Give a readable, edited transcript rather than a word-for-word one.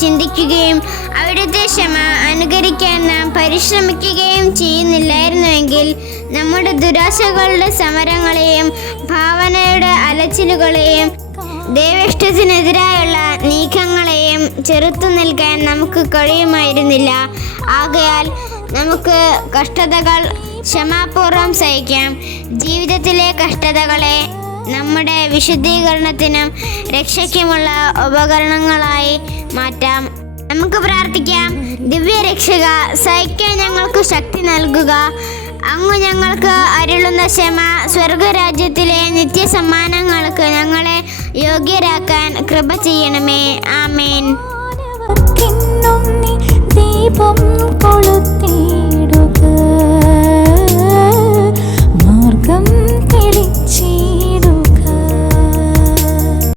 ചിന്തിക്കുകയും അവിടുത്തെ ക്ഷമ അനുകരിക്കാൻ നാം പരിശ്രമിക്കുകയും ചെയ്യുന്നില്ലായിരുന്നുവെങ്കിൽ നമ്മുടെ ദുരാശകളുടെ സമരങ്ങളെയും ഭാവനയുടെ അലച്ചിലുകളെയും ദൈവേഷ്ടത്തിനെതിരായുള്ള നീക്കങ്ങളെയും ചെറുത്തു നിൽക്കാൻ നമുക്ക് കഴിയുമായിരുന്നില്ല. ആകയാൽ നമുക്ക് കഷ്ടതകൾ ക്ഷമാപൂർവം സഹിക്കാം. ജീവിതത്തിലെ കഷ്ടതകളെ നമ്മുടെ വിശുദ്ധീകരണത്തിനും രക്ഷയ്ക്കുമുള്ള ഉപകരണങ്ങളായി മാറ്റാം. നമുക്ക് പ്രാർത്ഥിക്കാം. ദിവ്യരക്ഷക, സഹിക്കാൻ ഞങ്ങൾക്ക് ശക്തി നൽകുക. അങ്ങ് ഞങ്ങൾക്ക് അരുളുന്ന ക്ഷമ സ്വർഗരാജ്യത്തിലെ നിത്യസമ്മാനങ്ങൾക്ക് ഞങ്ങളെ യോഗ്യരാക്കാൻ കൃപ ചെയ്യണമേ. ആമേൻ.